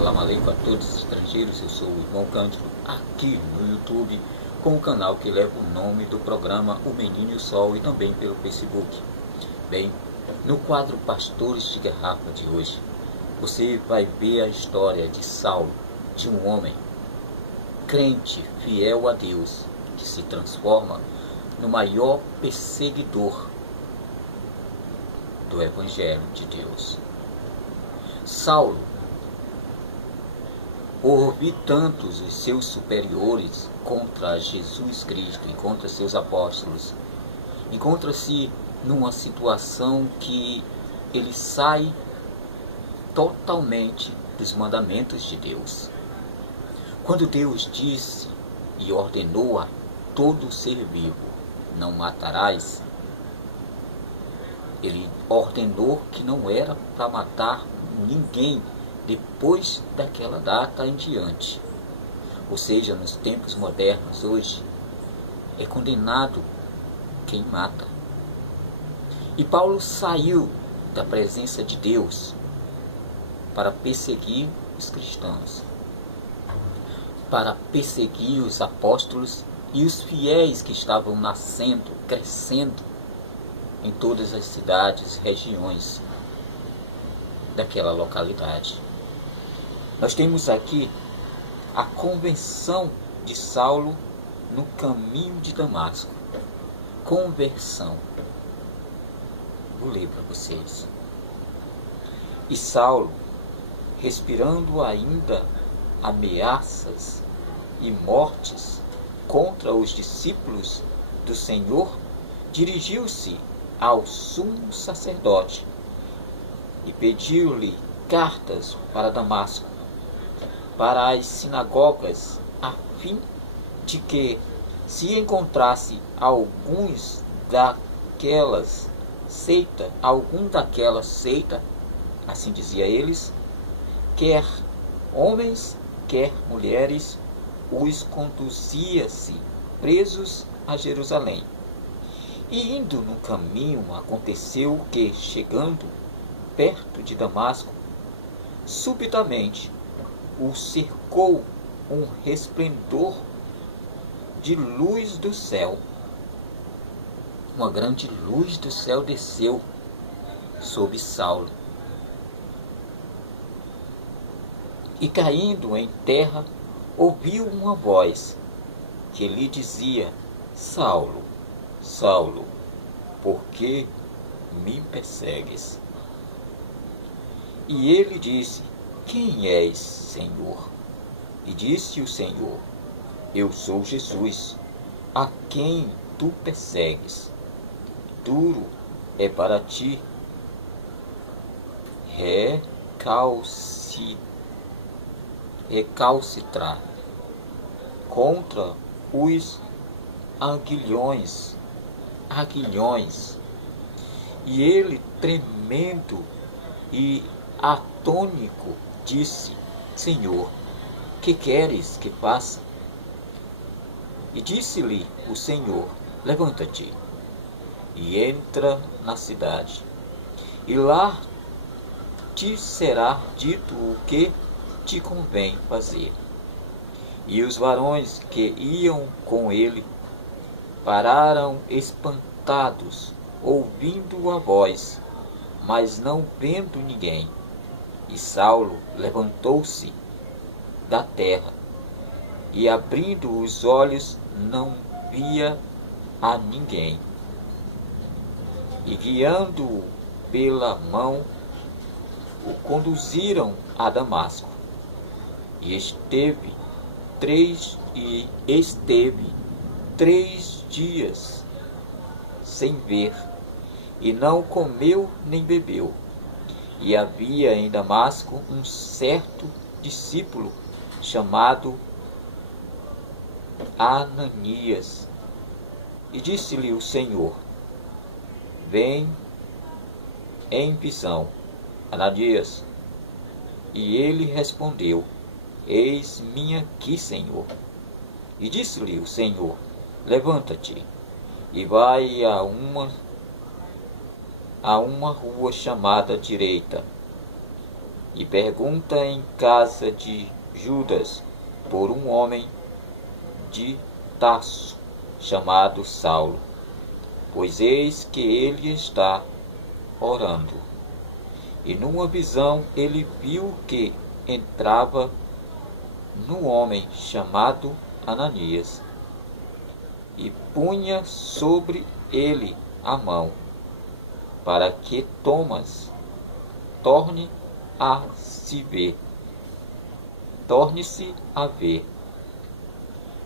Assalamu alaikum a todos os estrangeiros, eu sou o irmão Cândido, aqui no YouTube, com o canal que leva o nome do programa O Menino e o Sol e também pelo Facebook. Bem, no quadro Pastores de Garrafa de hoje, você vai ver a história de Saulo, de um homem crente, fiel a Deus, que se transforma no maior perseguidor do Evangelho de Deus. Saulo, por ouvir tantos os seus superiores contra Jesus Cristo e contra seus apóstolos, encontra-se numa situação que ele sai totalmente dos mandamentos de Deus. Quando Deus disse e ordenou a todo ser vivo, não matarás, ele ordenou que não era para matar ninguém depois daquela data em diante. Ou seja, nos tempos modernos hoje, é condenado quem mata. E Paulo saiu da presença de Deus para perseguir os cristãos, para perseguir os apóstolos e os fiéis que estavam nascendo, crescendo em todas as cidades e regiões daquela localidade. Nós temos aqui a conversão de Saulo no caminho de Damasco. Conversão. Vou ler para vocês. E Saulo, respirando ainda ameaças e mortes contra os discípulos do Senhor, dirigiu-se ao sumo sacerdote e pediu-lhe cartas para Damasco, para as sinagogas, a fim de que, se encontrasse algum daquela seita, assim dizia eles, quer homens, quer mulheres, os conduzia-se presos a Jerusalém. E indo no caminho, aconteceu que, chegando perto de Damasco, subitamente o cercou um resplendor de luz do céu. Uma grande luz do céu desceu sobre Saulo. E caindo em terra, ouviu uma voz que lhe dizia: Saulo, Saulo, por que me persegues? E ele disse: Quem és, Senhor? E disse o Senhor: Eu sou Jesus, a quem tu persegues. Duro é para ti recalcitrar contra os aguilhões. E ele, tremendo e atônico, disse: Senhor, que queres que faça? E disse-lhe o Senhor: Levanta-te e entra na cidade, e lá te será dito o que te convém fazer. E os varões que iam com ele pararam espantados, ouvindo a voz, mas não vendo ninguém. E Saulo levantou-se da terra, e abrindo os olhos, não via a ninguém. E guiando-o pela mão, o conduziram a Damasco. E esteve 3 dias sem ver, e não comeu nem bebeu. E havia em Damasco um certo discípulo chamado Ananias. E disse-lhe o Senhor: Vem em visão, Ananias. E ele respondeu: Eis-me aqui, Senhor. E disse-lhe o Senhor: Levanta-te e vai a uma rua chamada direita, e pergunta em casa de Judas por um homem de Tarso, chamado Saulo, pois eis que ele está orando. E numa visão ele viu que entrava no homem chamado Ananias, e punha sobre ele a mão, para que torne-se a ver.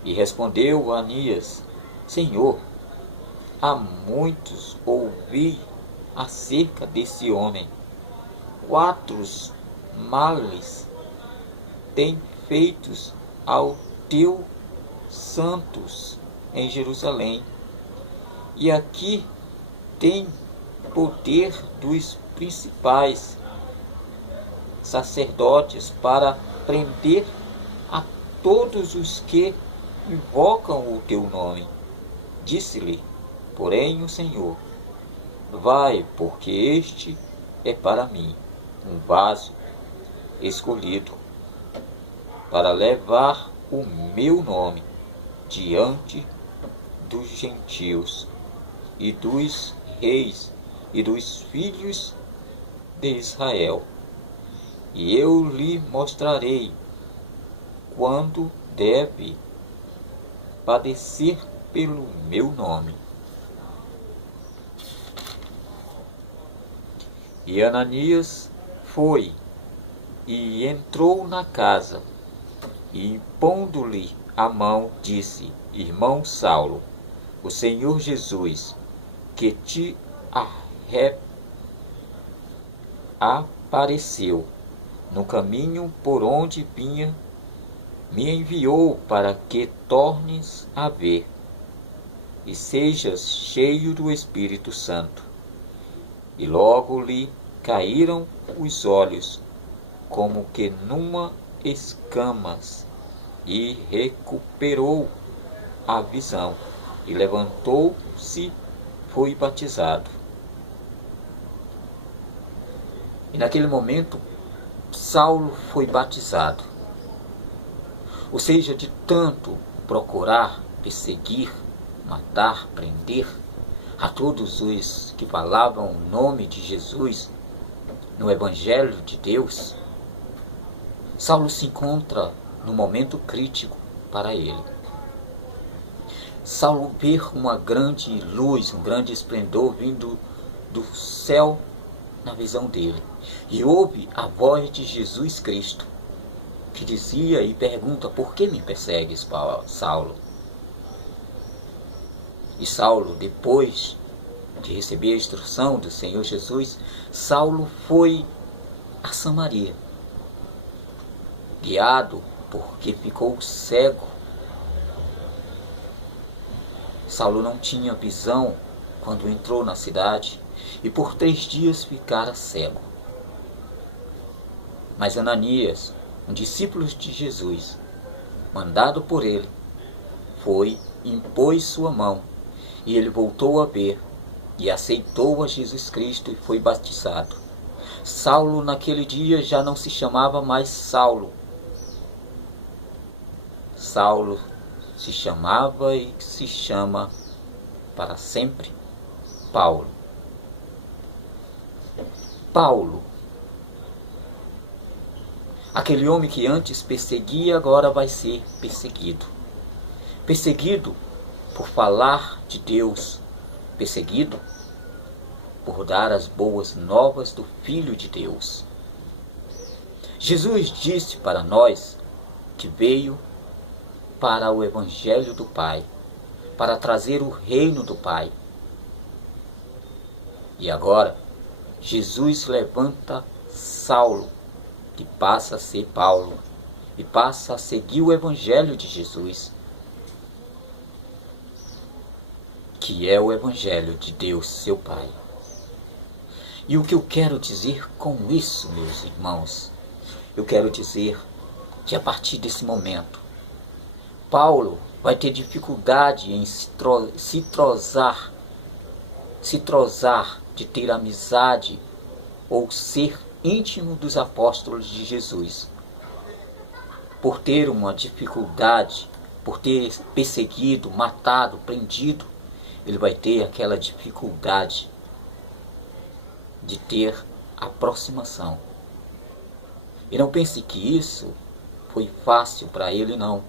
E respondeu Ananias: Senhor, há muitos ouvi acerca desse homem. 4 males tem feitos ao teu santos em Jerusalém, e aqui tem poder dos principais sacerdotes para prender a todos os que invocam o teu nome. Disse-lhe, porém, o Senhor: vai, porque este é para mim um vaso escolhido para levar o meu nome diante dos gentios e dos reis e dos filhos de Israel. E eu lhe mostrarei quando deve padecer pelo meu nome. E Ananias foi e entrou na casa, e impondo-lhe a mão, disse: Irmão Saulo, o Senhor Jesus, que te apareceu no caminho por onde vinha, me enviou para que tornes a ver e sejas cheio do Espírito Santo. E logo lhe caíram os olhos, como que numa escamas, e recuperou a visão, e levantou-se, foi batizado. E naquele momento, Saulo foi batizado. Ou seja, de tanto procurar, perseguir, matar, prender a todos os que falavam o nome de Jesus no Evangelho de Deus, Saulo se encontra no momento crítico para ele. Saulo vê uma grande luz, um grande esplendor vindo do céu na visão dele, e ouve a voz de Jesus Cristo, que dizia e pergunta: por que me persegues, Saulo? E Saulo, depois de receber a instrução do Senhor Jesus, Saulo foi a Samaria, guiado porque ficou cego. Saulo não tinha visão quando entrou na cidade, e por 3 dias ficara cego. Mas Ananias, um discípulo de Jesus, mandado por ele, foi e impôs sua mão, e ele voltou a ver, e aceitou a Jesus Cristo e foi batizado. Saulo naquele dia já não se chamava mais Saulo. Saulo se chamava e se chama para sempre Paulo. Paulo, aquele homem que antes perseguia, agora vai ser perseguido. Perseguido por falar de Deus, perseguido por dar as boas novas do Filho de Deus. Jesus disse para nós que veio para o Evangelho do Pai, para trazer o reino do Pai. E agora, Jesus levanta Saulo, que passa a ser Paulo, e passa a seguir o Evangelho de Jesus, que é o Evangelho de Deus, seu Pai. E o que eu quero dizer com isso, meus irmãos? Eu quero dizer que a partir desse momento, Paulo vai ter dificuldade em se trozar, de ter amizade ou ser íntimo dos apóstolos de Jesus. Por ter uma dificuldade, por ter perseguido, matado, prendido, ele vai ter aquela dificuldade de ter aproximação. E não pense que isso foi fácil para ele, não.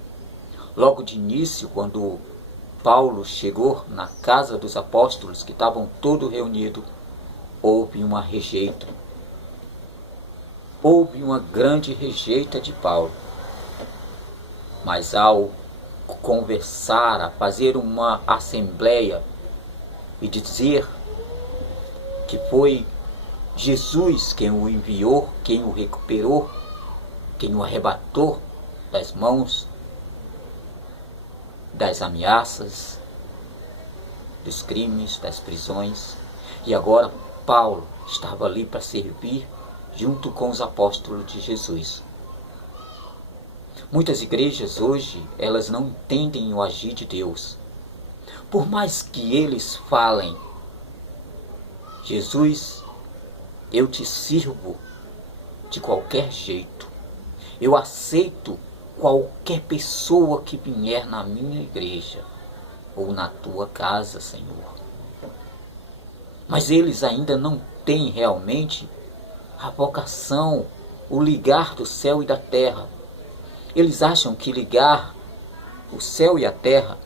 Logo de início, quando Paulo chegou na casa dos apóstolos, que estavam todos reunidos, houve uma rejeita. Houve uma grande rejeita de Paulo. Mas ao conversar, a fazer uma assembleia e dizer que foi Jesus quem o enviou, quem o recuperou, quem o arrebatou das mãos, das ameaças, dos crimes, das prisões. E agora Paulo estava ali para servir junto com os apóstolos de Jesus. Muitas igrejas hoje, elas não entendem o agir de Deus. Por mais que eles falem, Jesus, eu te sirvo de qualquer jeito. Eu aceito qualquer pessoa que vier na minha igreja ou na tua casa, Senhor. Mas eles ainda não têm realmente a vocação, o ligar do céu e da terra. Eles acham que ligar o céu e a terra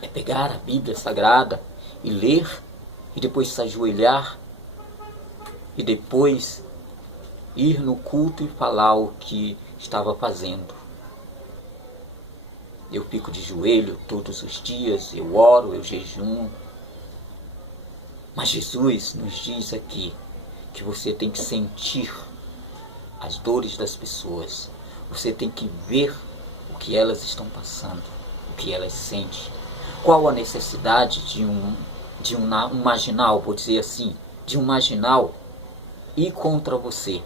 é pegar a Bíblia Sagrada e ler, e depois se ajoelhar, e depois ir no culto e falar o que estava fazendo. Eu fico de joelho todos os dias, eu oro, eu jejuo. Mas Jesus nos diz aqui que você tem que sentir as dores das pessoas. Você tem que ver o que elas estão passando, o que elas sentem. Qual a necessidade de um marginal, vou dizer assim, de um marginal ir contra você?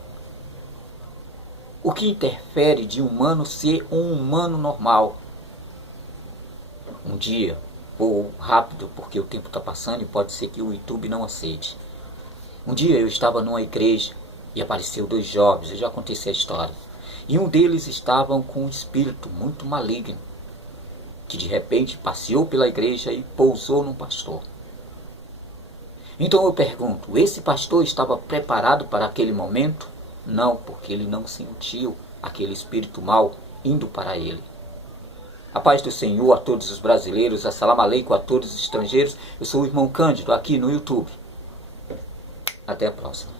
O que interfere de um humano ser um humano normal? Um dia, vou rápido porque o tempo está passando e pode ser que o YouTube não aceite. Um dia eu estava numa igreja e apareceu 2 jovens, eu já contei essa história. E um deles estava com um espírito muito maligno, que de repente passeou pela igreja e pousou num pastor. Então eu pergunto, esse pastor estava preparado para aquele momento? Não, porque ele não sentiu aquele espírito mau indo para ele. A paz do Senhor a todos os brasileiros, assalamu alaikum a todos os estrangeiros. Eu sou o irmão Cândido, aqui no YouTube. Até a próxima.